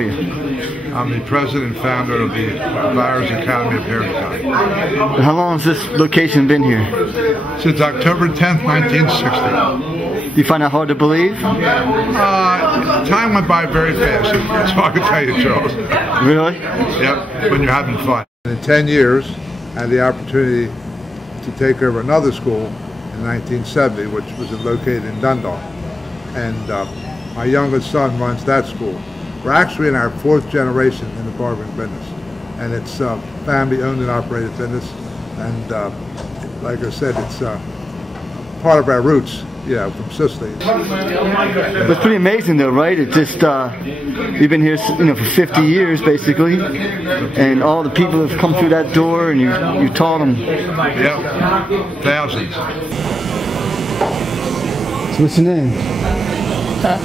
are you? I'm the president and founder of the Avara's Academy of Haircutting. How long has this location been here? Since October 10th, 1960. Do you find that hard to believe? Time went by very fast. That's all I can tell you, Charles. Really? Yep, when you're having fun. In 10 years, I had the opportunity to take over another school in 1970, which was located in Dundalk. And my youngest son runs that school. We're actually in our 4th generation in the barbering business. And it's family owned and operated business. And like I said, it's part of our roots, you know, from Sicily. It's pretty amazing though, right? It just, you've been here, you know, for 50 years basically. And all the people have come through that door and you taught them. Yep, thousands. So what's your name?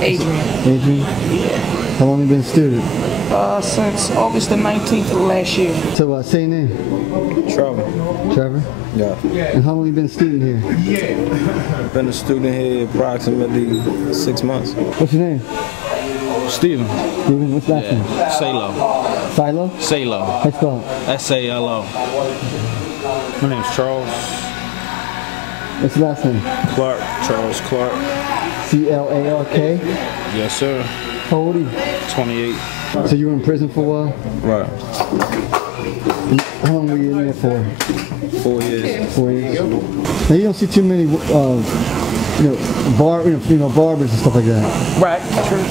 Adrian. Adrian? Yeah. How long have you been a student? Since August the 19th of last year. So say your name. Trevor. Trevor? Yeah. And how long have you been a student here? Been a student here approximately 6 months. What's your name? Steven. Steven, what's that name? Salo. Silo? Salo. How you spell it? S-A-L-O. My name's Charles. What's your last name? Clark. Charles Clark. C-L-A-R-K? Yes, sir. How old are you? 28. So you were in prison for a while? Right. How long were you in there for? 4 years. 4 years. Now you don't see too many, barbers and stuff like that. Right, true.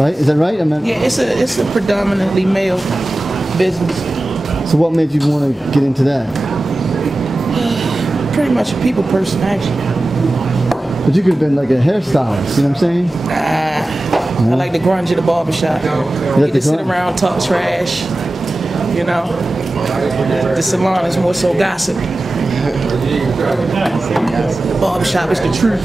Right? Is that right? I mean, Yeah, it's a predominantly male business. So what made you want to get into that? Pretty much a people person, actually. But you could have been like a hairstylist, you know what I'm saying? I like the grunge of the barbershop. You can sit around, talk trash, you know. The salon is more so gossip. The barbershop is the truth.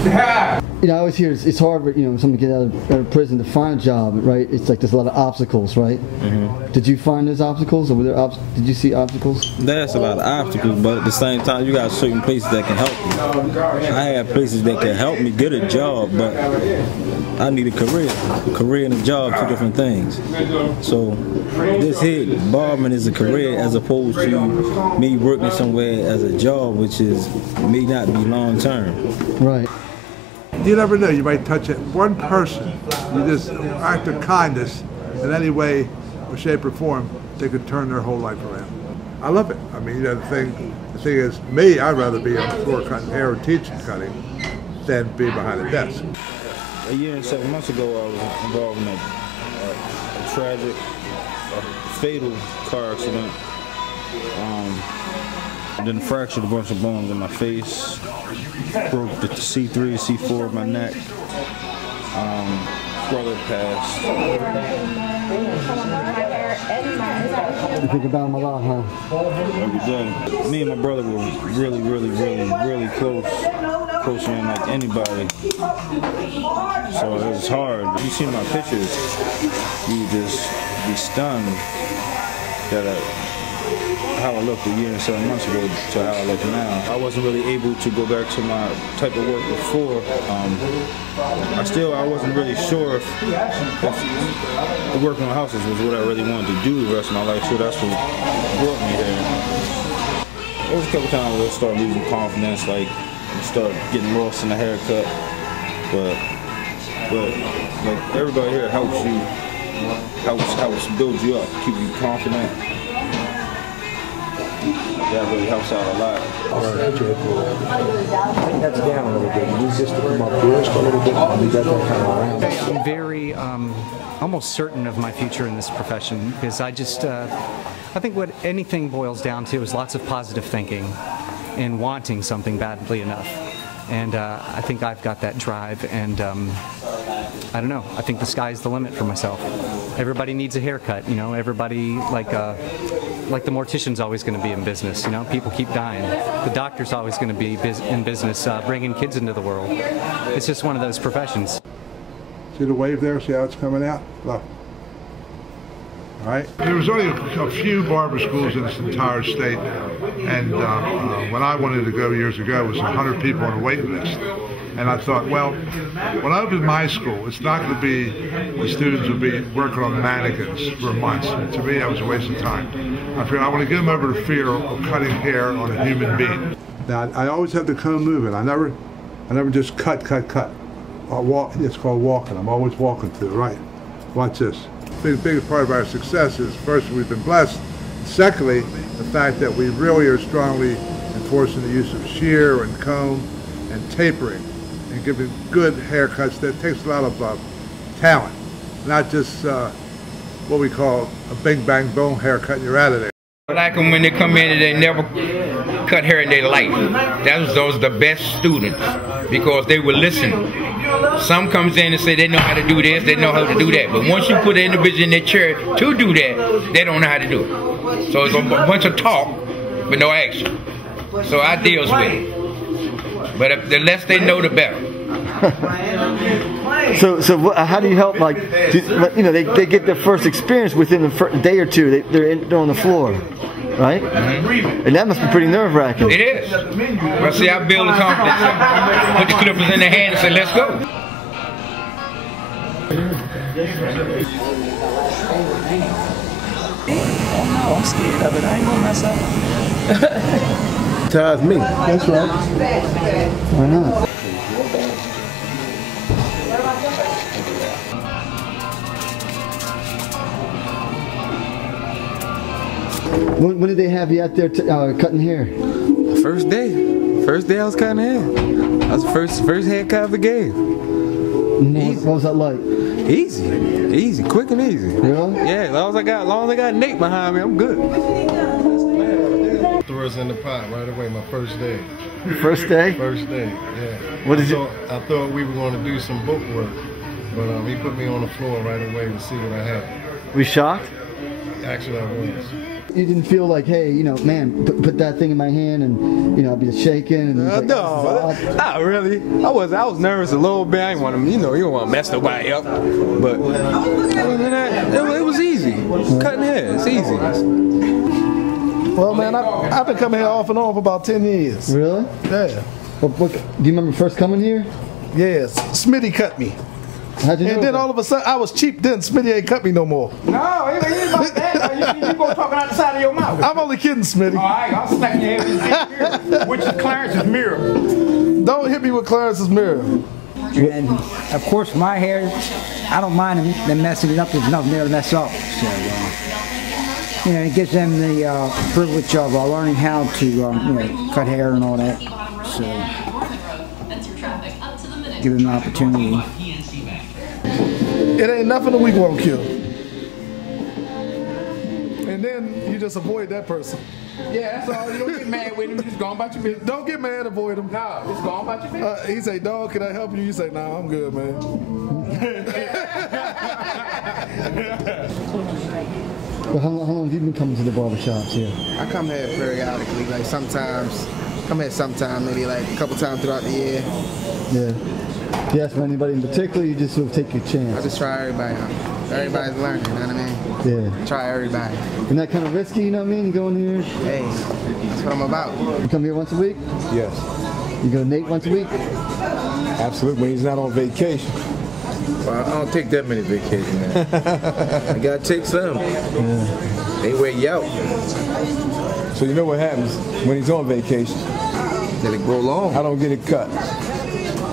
You know, I always hear it's hard, you know, someone to get out of prison to find a job, right? It's like there's a lot of obstacles, right? Mm-hmm. Did you find those obstacles, or were there did you see obstacles? There's a lot of obstacles, but at the same time, you got certain places that can help you. I have places that can help me get a job, but I need a career. A career and a job, two different things. So this here, barbering is a career as opposed to me working somewhere as a job, which is may not be long term. Right. You never know, you might touch it. One person, you just act of kindness in any way or shape or form, they could turn their whole life around. I love it. I mean, you know, the thing is, me, I'd rather be on the floor cutting hair or teaching cutting than be behind a desk. A year and 7 months ago, I was involved in a tragic, fatal car accident. Then fractured a bunch of bones in my face, broke the C3, C4 of my neck. Brother passed. You think about him a lot, huh? Every day. Me and my brother were really closer than like anybody. So it was hard. If you see my pictures, you would just be stunned that how I looked a year and 7 months ago to how I look now. I wasn't really able to go back to my type of work before. I wasn't really sure if working on houses was what I really wanted to do the rest of my life, so that's what brought me here. There was a couple times where I started losing confidence, like start getting lost in the haircut, but like everybody here helps you, helps build you up, keep you confident. That really helps out a lot. That's down a little bit. You need this to come up just a little bit. You got that kind of around. I'm very almost certain of my future in this profession because I think what anything boils down to is lots of positive thinking and wanting something badly enough. And I think I've got that drive, and I don't know, I think the sky's the limit for myself. Everybody needs a haircut, you know, everybody, like the mortician's always going to be in business, you know, people keep dying. The doctor's always going to be in business, bringing kids into the world. It's just one of those professions. See the wave there? See how it's coming out? Look. All right. There was only a few barber schools in this entire state, and when I wanted to go years ago, it was 100 people on a waiting list. And I thought, well, when I open my school, it's not going to be the students will be working on mannequins for months. And to me, that was a waste of time. I figured I want to give them over the fear of cutting hair on a human being. Now, I always have the comb moving. I never just cut. I walk. It's called walking. I'm always walking to the right. Watch this. The biggest part of our success is, first, we've been blessed. Secondly, the fact that we really are strongly enforcing the use of shear and comb and tapering and giving good haircuts. That takes a lot of talent, not just what we call a bing bang boom haircut and you're out of there. I like them when they come in and they never cut hair in their life. Those are the best students because they will listen. Some comes in and say they know how to do this, they know how to do that. But once you put an individual in their chair to do that, they don't know how to do it. So it's a bunch of talk, but no action. So I deals with it. But the less they know, the better. So how do you help? Like, they get their first experience within the first day or two. They're on the floor, right? Mm-hmm. And that must be pretty nerve-wracking. It is. But see, I build the confidence up. Put the clippers in their hand and say, "Let's go." Oh no, I'm scared of it. I ain't gonna mess up. Ties me. That's right. Why not? When did they have you out there cutting hair? First day. First day I was cutting hair. That was the first haircut I ever gave. What was that like? Easy, quick and easy. Really? Yeah, as long as I got Nate behind me, I'm good. Threw us in the pot right away, my first day. First day? First day, yeah. What did I thought we were going to do some book work, but he put me on the floor right away to see what I had. Were you shocked? Actually, I was. You didn't feel like, hey, man, put that thing in my hand and, I'd be shaking. And no, not really. I was nervous a little bit. I didn't want to, you don't want to mess nobody up. But other than that, it was easy. Cutting hair, it's easy. Well, man, I've been coming here off and on for about 10 years. Really? Yeah. Do you remember first coming here? Yes. Smitty cut me. How'd you know and then that? all of a sudden, I was cheap then. Smitty ain't cut me no more. No, it ain't about that. You go talking out the side of your mouth. I'm only kidding, Smitty. All right, I'll smack your head with the mirror, which is Clarence's mirror. Don't hit me with Clarence's mirror. And of course, my hair, I don't mind them messing it up. There's nothing there to mess up. So, it gives them the privilege of learning how to, cut hair and all that. So, give them the opportunity. It ain't nothing that we won't kill. And then you just avoid that person. Yeah, that's all. You don't get mad with him. You just go on about your business. Don't get mad, avoid him. No, just go on about your business. He say, dog, can I help you? You say, nah, I'm good, man. Well, how long have you been coming to the barbershops here? I come here periodically, like maybe like a couple times throughout the year. Yeah. Do you ask for anybody in particular, you just sort of take your chance? I just try everybody out. Everybody's learning, you know what I mean? Yeah. Try everybody. Isn't that kind of risky, you know what I mean? You go in here? Hey, that's what I'm about. You come here once a week? Yes. You go to Nate once a week? Absolutely, when he's not on vacation. Well, I don't take that many vacations, man. I gotta take some. Yeah. They wear you out. So you know what happens when he's on vacation? Let it grow long. I don't get it cut.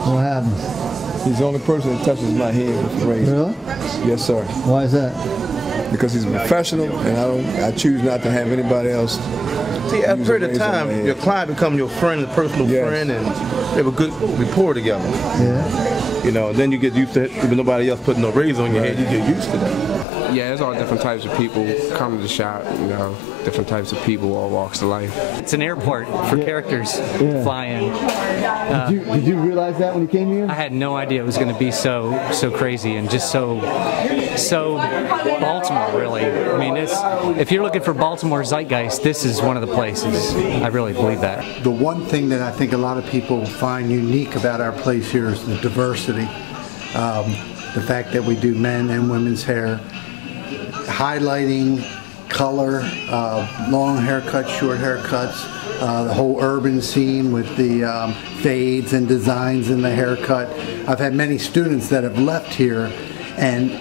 What happens? He's the only person that touches my head with the razor. Really? Yes, sir. Why is that? Because he's a professional, and I choose not to have anybody else. See, after a period of time, your client becomes your friend, a personal friend, and they have a good rapport together. Yeah. Then you get used to it. Even nobody else putting no razor on your head, you get used to that. Yeah, there's all different types of people come to the shop, different types of people, all walks of life. It's an airport for characters fly in. Did you realize that when you came here? I had no idea it was going to be so crazy and just so Baltimore, really. I mean, if you're looking for Baltimore zeitgeist, this is one of the places. I really believe that. The one thing that I think a lot of people find unique about our place here is the diversity. The fact that we do men and women's hair, highlighting color, long haircuts, short haircuts, the whole urban scene with the fades and designs in the haircut. I've had many students that have left here and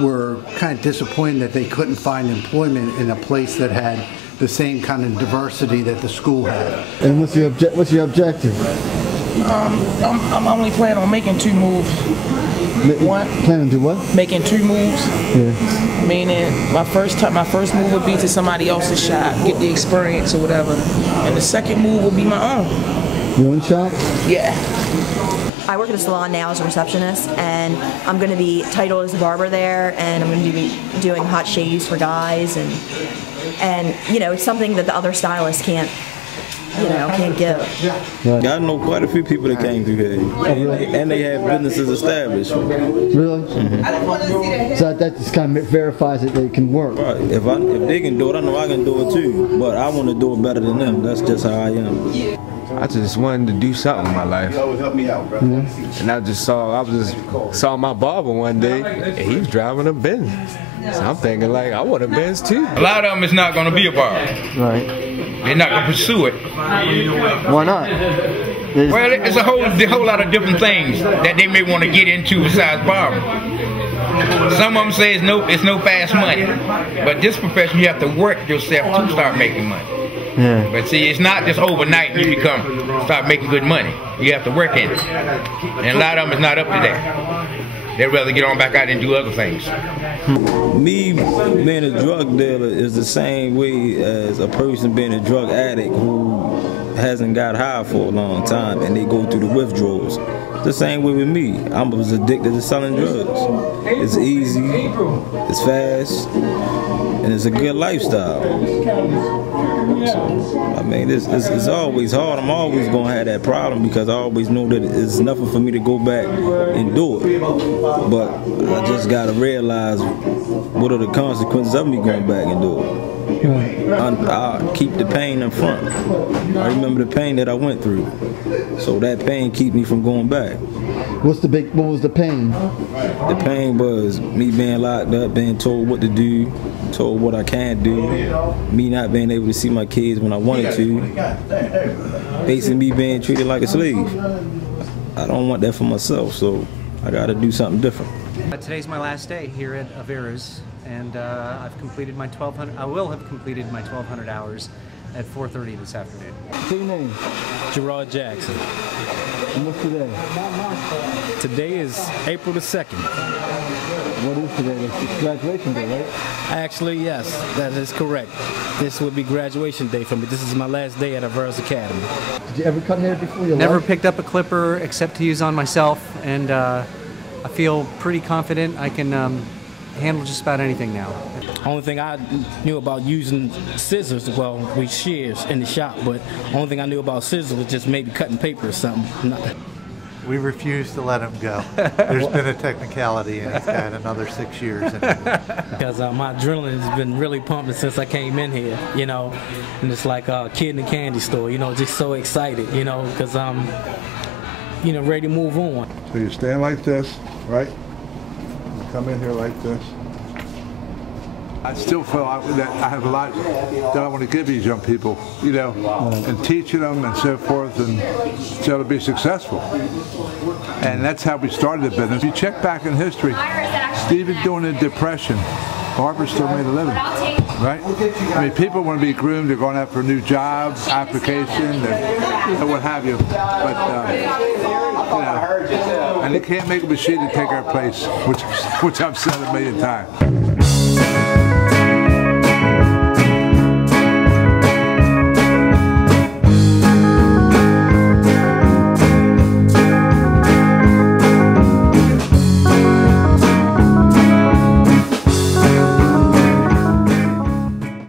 were kind of disappointed that they couldn't find employment in a place that had the same kind of diversity that the school had. And what's your objective? I'm only planning on making 2 moves. One. Planning to what? Making 2 moves. Yeah. Meaning my first move would be to somebody else's shop, get the experience or whatever, and the second move will be my own. Your own shop? Yeah. I work at a salon now as a receptionist, and I'm going to be titled as a barber there, and I'm going to be doing hot shaves for guys, and you know, it's something that the other stylists can't give. Right. I know quite a few people that came through here, and they have businesses established. Really? Mm-hmm. So that just kind of verifies that they can work. Right. If they can do it, I know I can do it too. But I want to do it better than them. That's just how I am. I just wanted to do something in my life. And I just saw my barber one day, and he was driving a Benz. So I'm thinking, like, I want a Benz too. A lot of them is not going to be a barber. Right. They're not going to pursue it. Why not? Well, it's a whole lot of different things that they may want to get into besides barber. Some of them say it's no fast money, but this profession you have to work yourself to start making money. Yeah. But see, it's not just overnight you start making good money. You have to work in it, and a lot of them is not up to that. They'd rather get on back out and do other things. Me being a drug dealer is the same way as a person being a drug addict who hasn't got high for a long time and they go through the withdrawals. The same way with me. I was addicted to selling drugs. It's easy, it's fast, and it's a good lifestyle. So, I mean, it's always hard. I'm always going to have that problem because I always know that it's nothing for me to go back and do it. But I just got to realize what are the consequences of me going back and do it. I keep the pain in front. I remember the pain that I went through. So that pain keeps me from going back. What was the pain? The pain was me being locked up, being told what to do, told what I can't do, me not being able to see my kids when I wanted to, basically me being treated like a slave. I don't want that for myself, so I got to do something different. Today's my last day here at Avara's, and I've completed my 1,200. I will have completed my 1,200 hours at 4:30 this afternoon. What's your name? Gerard Jackson. And what's today? Today is April the 2nd. What is today? It's graduation day, right? Actually, yes, that is correct. This would be graduation day for me. This is my last day at Avara's Academy. Did you ever cut hair before your Never life? picked up a clipper except to use on myself, and I feel pretty confident I can handle just about anything now. Only thing I knew about using scissors, well, we shears in the shop, but only thing I knew about scissors was just maybe cutting paper or something. We refuse to let him go. There's been a technicality, and he's got another 6 years in it. Because my adrenaline has been really pumping since I came in here, you know, and it's like a kid in a candy store, you know, just so excited, you know, because I'm, you know, ready to move on. So you stand like this, right? You come in here like this. I still feel that I have a lot that I want to give these young people, you know, and teaching them and so forth, and so to be successful. And that's how we started the business. If you check back in history, even during the Depression, barbers still made a living, right? I mean, people want to be groomed, they're going out for a new job, application, and what have you. But, you know, and they can't make a machine to take our place, which I've said a million times.